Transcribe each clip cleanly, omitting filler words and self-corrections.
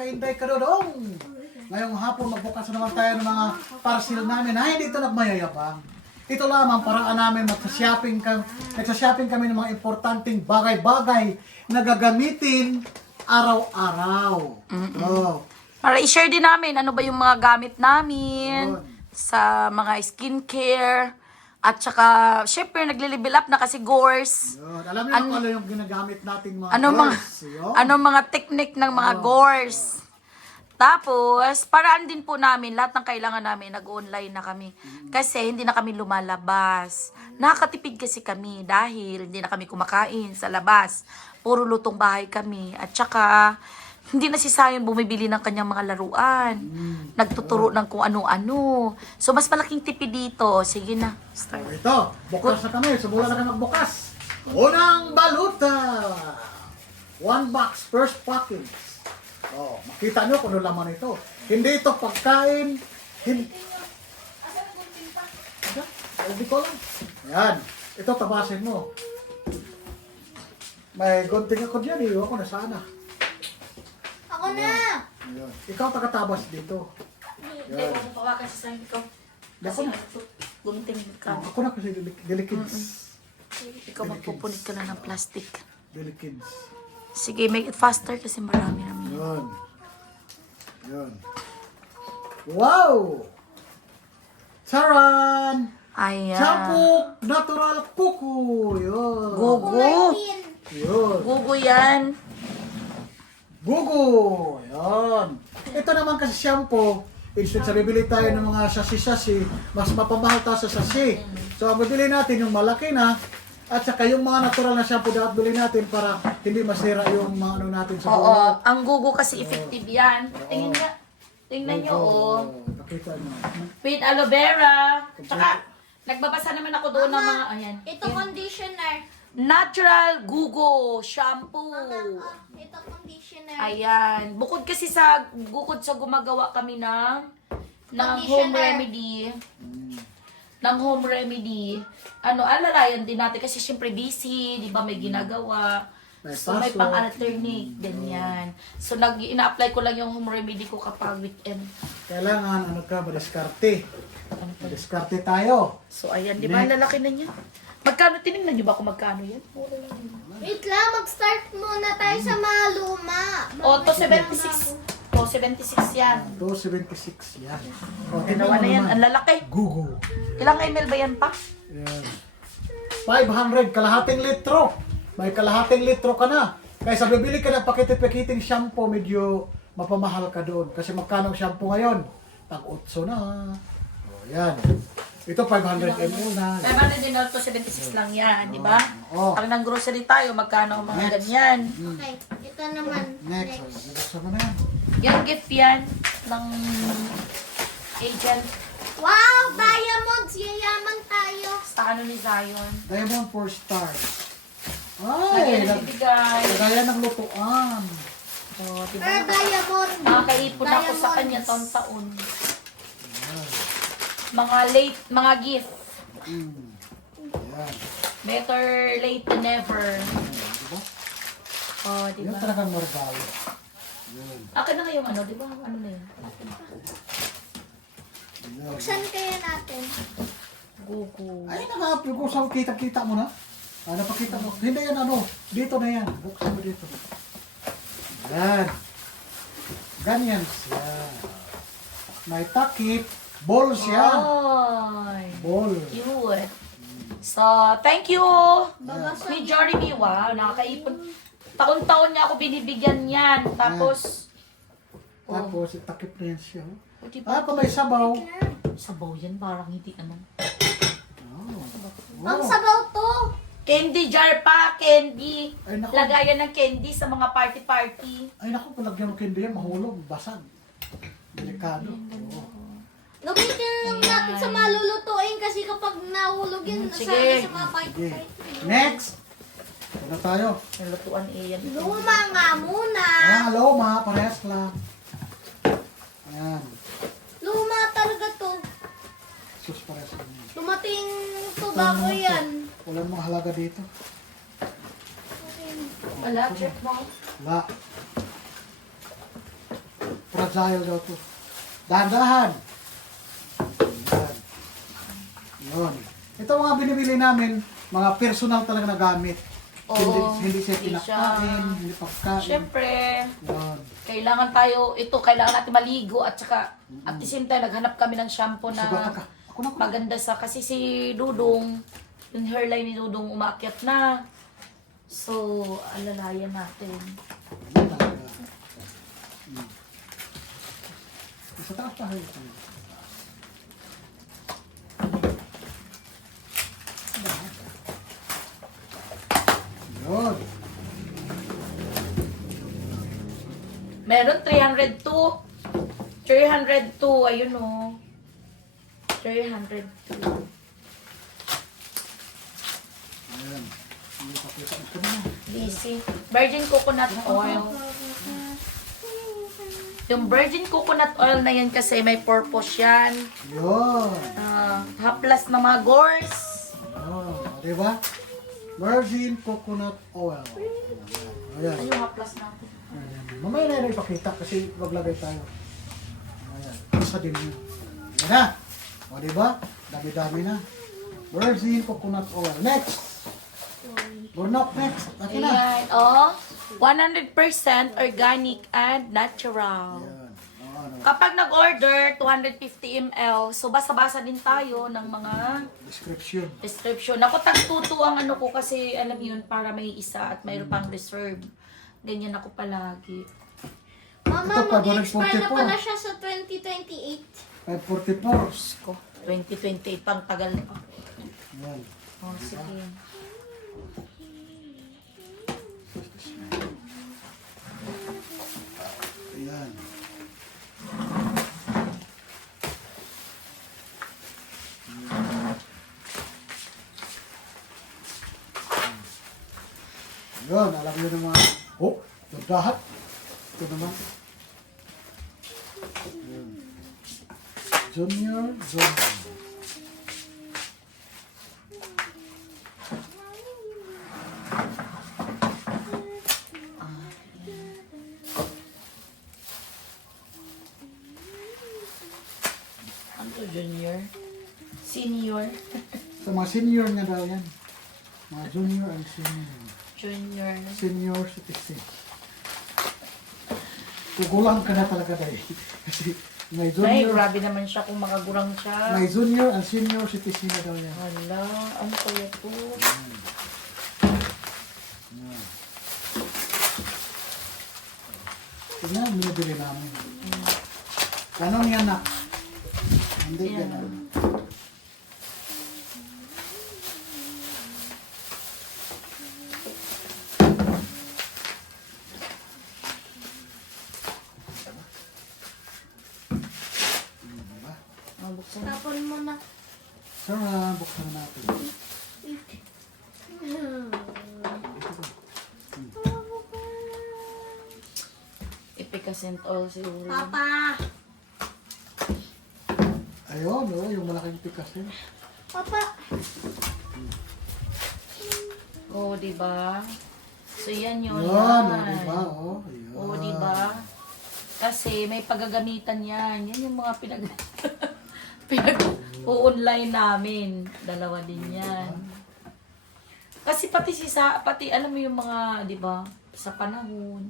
Kainday Kadodong. Ngayong hapon magbukas na naman tayo ng mga parcel namin. Ay, hindi ito nagmayayabang. Ito lamang paraan namin nagsashopping kami ng mga importanteng bagay-bagay na gagamitin araw-araw. Oh. Para i-share din namin ano ba yung mga gamit namin sa mga skincare. At saka, syempre, nagli-level up na kasi gores. Yun. Alam niyo kung ano yung ginagamit natin mga Ano mga technique ng mga gores. Tapos, paraan din po namin, lahat ng kailangan namin, nag-online na kami. Kasi hindi na kami lumalabas. Nakakatipid kasi kami dahil hindi na kami kumakain sa labas. Puro lutong bahay kami. At saka, hindi na si Zion bumibili ng kanyang mga laruan. Nagtuturo ng kung ano-ano. So, mas malaking tipid dito. Sige na. Start. Ito, bukas na kami. Subulan na kami magbukas. Unang baluta. 1 box, first package. Oh, makita nyo kung ano laman ito. Hindi ito pagkain. Hindi ko lang. Yan. Ito, tabasin mo. May gunting ako dyan. Iwan ko na sana. Ako na! Ayan. Ikaw taga-tabas dito. Hindi, huwag mo pawakan si Zion ko. Ako na. Gumunting ka. Ako na kasi delikids. Ikaw magpupunit ka na ng plastic. Delikids. Sige, make it faster kasi marami namin. Yan. Yan. Wow! Saran! Ayan. Shampoo Natural Kuku. Yun. Gugu. Yun. Gugu yan. Gugu. Yan. Ito naman kasi shampoo. Instead sa bibili tayo ng mga sasi-sasi, mas mapamahal tayo sa sasi. So ang bibili natin yung malaki na, at saka yung mga natural na shampoo dapat bilhin natin para hindi masira yung mga ano natin sa Oo, buhok. ang gugu kasi effective yan. Tingnan niya. Tingnan niyo, oh. Nakita nyo. With aloe vera. Tsaka, nagbabasa naman ako doon ng mga, ayan. Ito conditioner. Natural Gugu shampoo. Ito conditioner. Ayan. Bukod sa gumagawa kami ng home remedy. Ng home remedy. Alalayan din natin kasi syempre busy, di ba, may ginagawa. So may pasok. pang-alternate, ganyan. So ina-apply ko lang yung home remedy ko kapag weekend. Kailangan, madiskarte. Madiskarte tayo. So ayan, di ba, lalaki na niya. Magkano, tinignan niyo ba kung magkano yan? Wait lang, mag-start muna tayo sa mga luma. O, to 76. To 76 yan. 276 yan. O, Dalawa na yan, ang lalaki. Gugu. Ilang ml ba yan pa? Yan. 500, kalahating litro. May kalahating litro ka na. Kaysa bibili ka ng pakiting shampoo, medyo mapamahal ka doon. Kasi magkano ang shampoo ngayon? Tag-8 na. O, yan. Ito 500 ml na. 500 din to 76 lang yan, di ba? Oo. Pag nang grocery tayo, magkano ang mga Next. ganyan? Okay, ito naman. Next. Nabuksan mo na yan. Yung gift yan ng agent Wow, diamonds! Yayaman tayo. sa ano ni Zion. Diamond 4 stars. Lagyan Ay, na bibigay. kagaya ng lutuan. O, di ba? Diamond. Nakakaipon ako sa kanya taon-taon. Mga gift. Yan. Better late than never. Diba? Oh, di Yan ba? talagang margalo. Yan. Akin na ngayong ano, di ba? Ano na yun? Yan. Buksan kaya natin. Gugu. Ay, naka-upload ko sa kita mo na. Napakita mo. Hindi yan dito na yan. Buksan mo dito. Yan. Ganyan siya. May takip. Ball siya. Ay, Ball. cute. So, thank you. Ni Jeremy, wow, nakakaipon. Taon-taon niya ako binibigyan yan. Tapos, Tapos, takip na yan siya. o, di ba? Kung may sabaw. Sabaw yan, parang hindi ano. Ang sabaw to. Candy jar pa, candy. Ay, naku. Lagayan ng candy sa mga party-party. Ay, naku, palagyan mo candy yan, mahulog, basag. Delikado. Oo. Gamitin natin sa malulutuin kasi kapag nahulog yun, Sige. sa mga Sige. bite-bite. Next. Ano tayo? Nalutuan yan. Luma nga muna. Loma, parehas lang. Ayan. Luma talaga to. Sus, parehas lang. Dumating to bago yan. Wala namang halaga dito. Wala, check mo. Wala. fragile daw to. Dahan-dahan. Yan. Yun. Ito mga binibili namin, mga personal talaga na gamit. Oo, Hindi siya hindi pinakain, siya- hindi pagkain. Siyempre, Yan. kailangan natin maligo at saka at the same time naghanap kami ng shampoo Sugat na ka. Ako na. maganda sa kasi si Dudong, yung hairline ni Dudong umakyat na. So, alalayan natin. Yan talaga. Sa taas pa. Yun. Meron 302. 302, ayun o. 302. Ayan. Hindi pakita ito na. Busy. Virgin coconut oil. Yung virgin coconut oil na yan kasi may purpose yan. Yun. Haplas na mga gores. Oh, di ba? Virgin coconut oil. Ayan. Ano yung haplas natin? Ayan. Mamaya na yun ipakita kasi maglagay tayo. Ayan. Isa din yun. Ayan na. O, di ba? Dami-dami na. Virgin coconut oil. Next. Burnok next. Laki na. Ayan, oh. 100% organic and natural. Ayan. O, ano. Kapag nag-order, 250 ml, so basa-basa din tayo ng mga Description. description. Ako tagtuto ang ano ko kasi alam yun para may isa at mayroon pang reserve. Ganyan ako palagi. Mama, Ito pa, mag-expire na 144. pala siya sa 2028. 544. Ko, 2028 pang tagal na. Ayan. Oh, sige. Ayan. Yun, alam nyo naman. Oh, nagdahat. Ito naman. Yun. Junior. Ano to, junior? Senior? Sa mga senior nga daw yan. Mga junior and senior. Junior. Senior citizen. Kukulang ka na talaga dahil. Kasi may Ay, junior, grabe naman siya kung makagurang siya. may junior and senior citizen na daw yan. Hala, ano kaya to? Tingnan, binibili namin. Anong yan na? Hindi Yan. ganun. Diba? Oh, buksan. Tapon mo na. Sarap, buksan na natin. Efficacent oil siguro. Papa! Ayun, oh, yung malaking pikas yun. Papa! Oh, di ba? So, yan yun. Yun, oh, diba? Oh, yun. Oo, di ba? Kasi may paggagamitan yan. Yan yung mga pinag-online namin. Dalawa din yan. Kasi pati alam mo yung mga, di ba, sa panahon.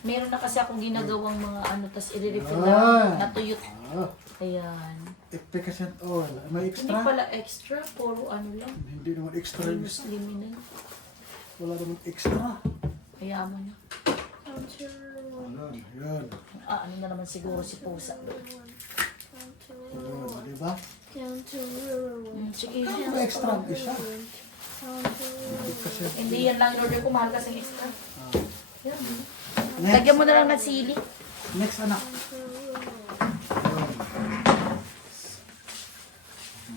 Meron na kasi akong ginagawang mga ano, tas i-refill Yan. lang, natuyot. Ah, Ayan. efficacent oil. May Hindi extra? pala extra, puro ano lang. Hindi naman extra yung isa. Liminal. Wala naman extra. Kaya mo na. Ayun, yun. Ah, ano na naman siguro si Pusa. Yun, di ba? Sige. May extra ang isa. Kasi, Hindi yan lang order ko, mahal kasing extra. Yan. next, Lagyan mo na lang ng sili. next anak. Yun.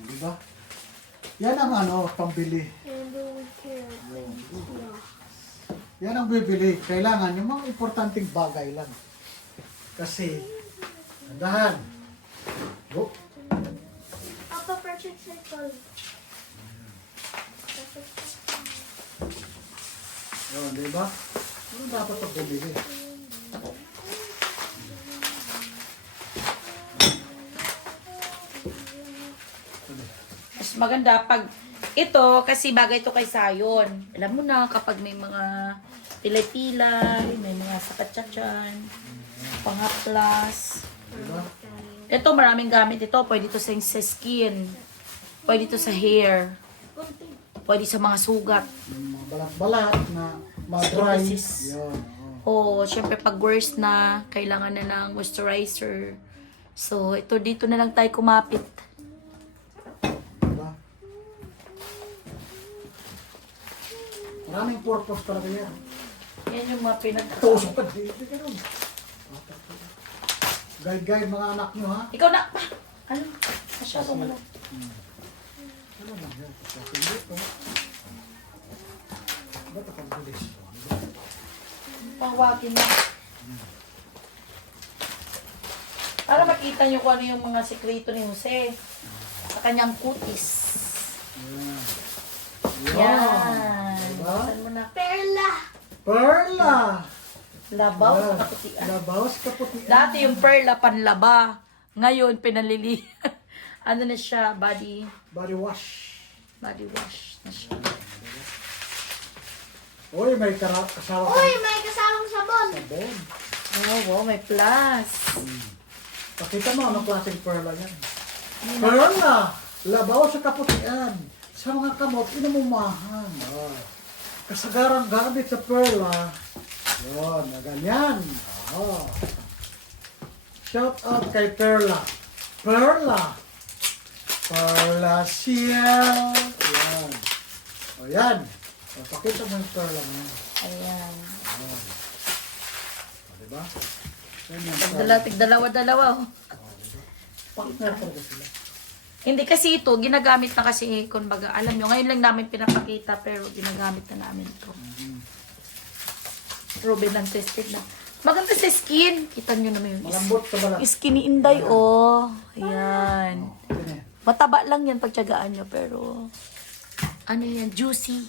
Di ba? Yan ang ano, pambili. Yan ang bibili. Kailangan yung mga importanteng bagay lang. Kasi, andahan. Oh, Papa, perfect circle. yun, di ba? Ano dapat pag bumili? maganda pag ito, kasi bagay ito kay Sayon. Alam mo na, kapag may mga pilay-pilay, may mga sakatsatsyan, pang-haplas. Diba? Ito, maraming gamit ito. Pwede ito sa skin. Pwede ito sa hair. Pwede sa mga sugat. Yung mga balat-balat na ma-dry. Disease. Yun. O, syempre pag worst na, kailangan na ng moisturizer. So, ito dito na lang tayo kumapit. Diba? Maraming purpose talaga yan. Yan yung mga Tusok ka, di ganun. Guide mga anak nyo, ha? Ikaw na! Ano? Masyado mo lang. Ano lang yan? Kasi dito. Ba't ako bilis? Pangwakin na. Para makita nyo kung ano yung mga sekreto ni Jose sa kanyang kutis. Yan. Yan. Diba? Saan mo na? Perla. Perla! Labaw Yan. sa kaputian. Labaw sa kaputian. Dati yung perla panlaba. Ngayon, pinalili. Ano na siya? Body Body wash. wash na siya. Uy, may kasama ka. Uy, may kasamang sabon. Sabon. Oh, wow, may plus. Pakita mo anong klaseng perla yan. Perla! Labaw sa kaputian. Sa mga kamot, inamumahan. Oh. Kasagarang gamit sa perla. Yun, na ganyan. Oh. Shout out kay Perla. Perla! Perla Ciel! Yan. O yan. O, pakita mo yung perla mo yan. Ayan. O, diba? Yan yung Tigdalawa-dalawa. Oh. Partner talaga sila. Hindi kasi ito, ginagamit na kasi, kumbaga, alam nyo, ngayon lang namin pinapakita, pero ginagamit na namin ito. Ruben lang tested na. Maganda sa skin. Kita nyo naman yung Malambot sa balat. skin ni Inday, oh. Ayan. Yan eh. Mataba lang yan pagtyagaan nyo, pero ano yan, juicy.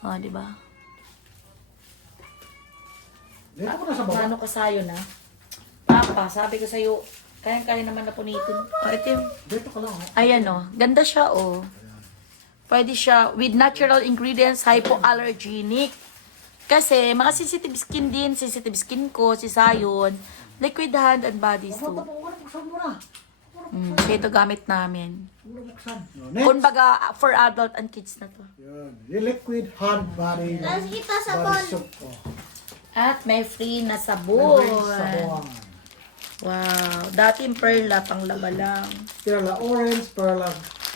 Ah, di ba? Dito ko na sa baba. Paano ka sayo na? Papa, sabi ko sa'yo, kaya naman na punitin. Oh, ito yung, Dito ka lang. Oh. ayan oh, ganda siya oh. Pwede siya with natural ingredients, hypoallergenic. Kasi mga sensitive skin din, sensitive skin ko, si Sayon, liquid hand and body Ano soap. ito? Buksan mo na. Siya ito gamit namin. Buksan. No, next. Kumbaga, for adult and kids na to. Yan. Yung liquid hand body. Tapos kita sabon. Body soap. Oh. At may free na May sabon. sabon. Wow. Dati yung perla, pang laba lang. Perla orange, perla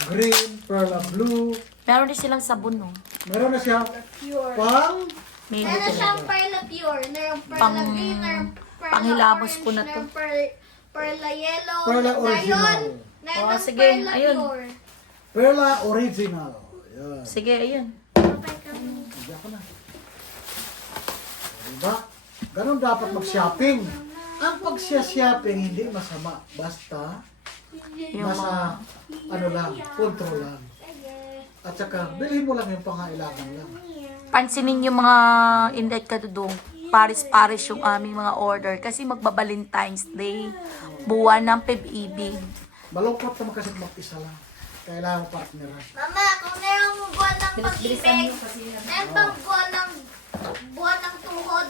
green, perla blue. Meron din silang sabon, no? Meron na siya Pure. pang May Meron siyang perla pure. Meron perla Pang- green. Meron perla panghilamos orange. ko na to. Meron perla yellow. Perla Ngayon, original. meron Oh, sige, perla ayun. pure. perla original. Yan. Sige, ayun. Babay kami. Hindi ako na. Diba? Ganun dapat mag-shopping. Ang pag-shopping hindi masama. Basta Yung nasa ano lang, control lang. At saka, bilhin mo lang yung pangailangan lang. pansinin yung mga invite ka dudong. Paris-paris yung aming mga order. Kasi magba-Valentine's Day. Buwan ng pag-ibig. Malungkot naman kasi mag-isa lang. Kailangan partneran. Mama, kung merong buwan ng pag-ibig, meron bang buwan ng tuhod?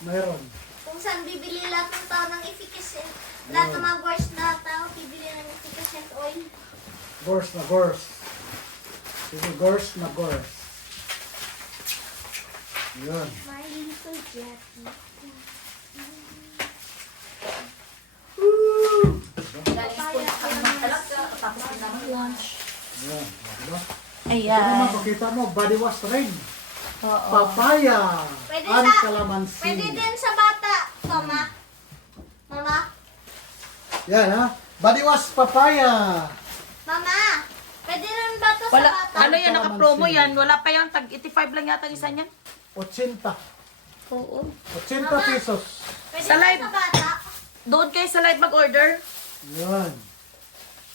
Mayroon. Kung saan bibili lahat ng tao ng efficacy, lahat ng mga gores na tao bibili ng efficacy oil. Gors na gors. Sige, gors na gors. Yun. My little Jackie. Tapos na naman lunch. Yun. Diba? Ito Ayan. naman, pakita mo, body wash rin. Oo. Papaya. Pwede and sa- calamansi. Pwede din sa bata, Mama. Mama? Yan ha. Body wash papaya. Mama! Pwede rin ba to Wala, sa bata? ano yan, naka-promo Calamansi. yan. Wala pa yung tag 85 lang yata ang isa niyan. 80. Oo. 80 pesos. Pwede sa ba live. sa bata? Doon kayo sa live mag-order. Yan.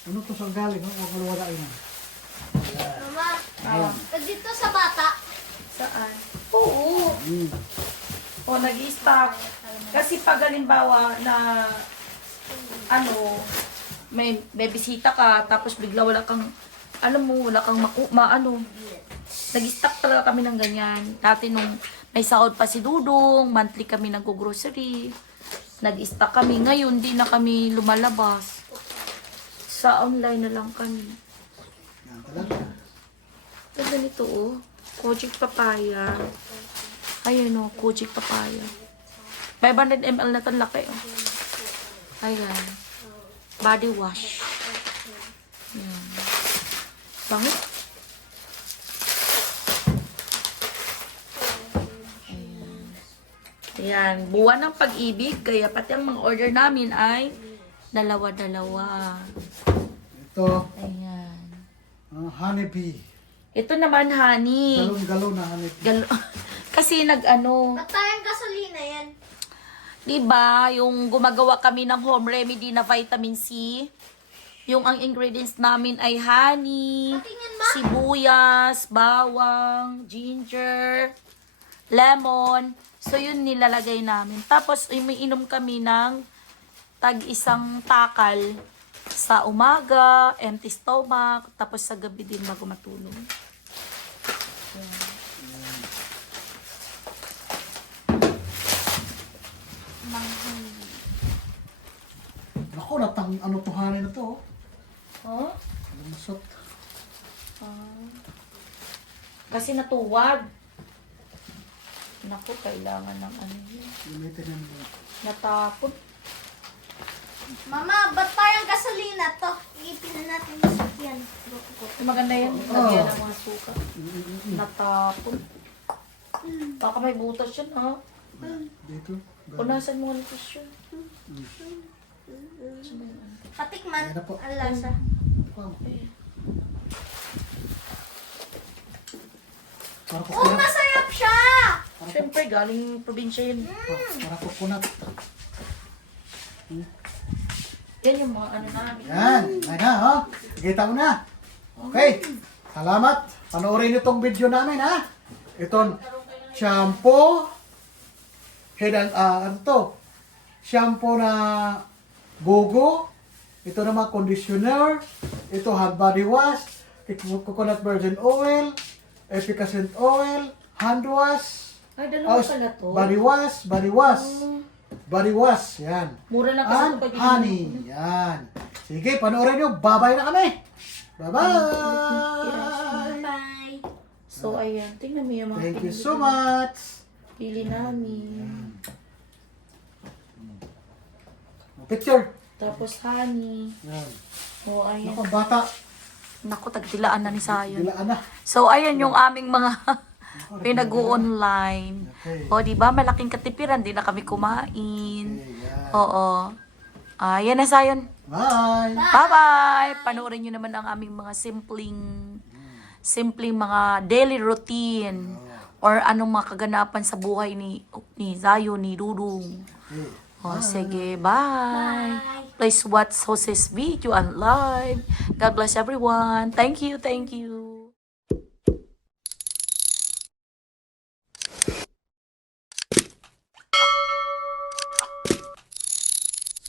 Ano to sa galing? No? Huwag mo wala yun. Mama, pwede to sa bata? Saan? Oo. Mm. O, nag-i-stock. Kasi pag halimbawa na, ano, may bisita ka, tapos bigla wala kang, alam mo, wala kang nag-stock talaga kami ng ganyan. Dati nung may sahod pa si Dudong, monthly kami nag-grocery. Nag-stock kami. Ngayon, di na kami lumalabas. Sa online na lang kami. Yan talaga. Ito ganito, oh. Kojic papaya. Ayan, oh. Kojic papaya. 500 ml na ito, laki, oh. Ayan. Body wash. Ayan. Bango. Ayan. Buwan ng pag-ibig. Kaya pati ang mga order namin ay dalawa-dalawa. Ito, Ayan. honeybee. Ito naman, honey. Galon-galon na honeybee. Kasi nag-ano, Ba't tayong gasolina yan? diba, yung gumagawa kami ng home remedy na vitamin C. Yung ang ingredients namin ay honey, Patingin ba? sibuyas, bawang, ginger, lemon. So, yun nilalagay namin. Tapos, umiinom kami ng tag-isang takal sa umaga, empty stomach, tapos sa gabi din bago matulog. Ako, ano tuhanin na to. Huh? Lumusot. Kasi natuwad. Naku, kailangan ng ano yun. Gamitin yan mo. Natapon. Mama, ba't tayong gasolina to? Iipin na natin yung sakyan. Maganda yan. Lagyan ng mga suka. Natapon. Baka may butas yan, ha? Dito. Punasan mo ang tissue. Patikman. Ayan na po. Ang lasa. Para Oh, kukunat. masarap siya! Siyempre, galing probinsya yun. Para kukunat. Yan yung mga ano namin. Yan. Ayan na, ha? Kita mo na. Okay. Salamat. Panoorin niyo tong video namin, ha? Itong shampoo. Head and, ano to? Shampoo na Gogo. Ito naman conditioner. Ito hand body wash. Coconut virgin oil. Efficacent oil. Hand wash. Ay, dalawa Oh, pala to. body wash. Body wash. Body wash. Yan. Mura lang kasi And ito pag honey. Yan. Sige, panoorin nyo. Bye-bye na kami. Bye-bye. Bye! So, ayan. Tingnan mo yung mga Thank you pinili- so much. Pili namin. Picture. Tapos honey. Yan. O, ayan. Naku, bata. Naku, tagdilaan na ni Sayon. Dilaan na. So, ayan yung aming mga pinag-online. Okay. O, di ba? Malaking katipiran. Di na kami kumain. Okay, yan. Oo. Ayan na, Sayon. Bye. Bye-bye! Panoorin nyo naman ang aming mga simpleng mga daily routine or anong mga kaganapan sa buhay ni Zayo, ni Dudong. Okay. O, sige, bye! Please watch Jose's video and live. God bless everyone. Thank you, thank you.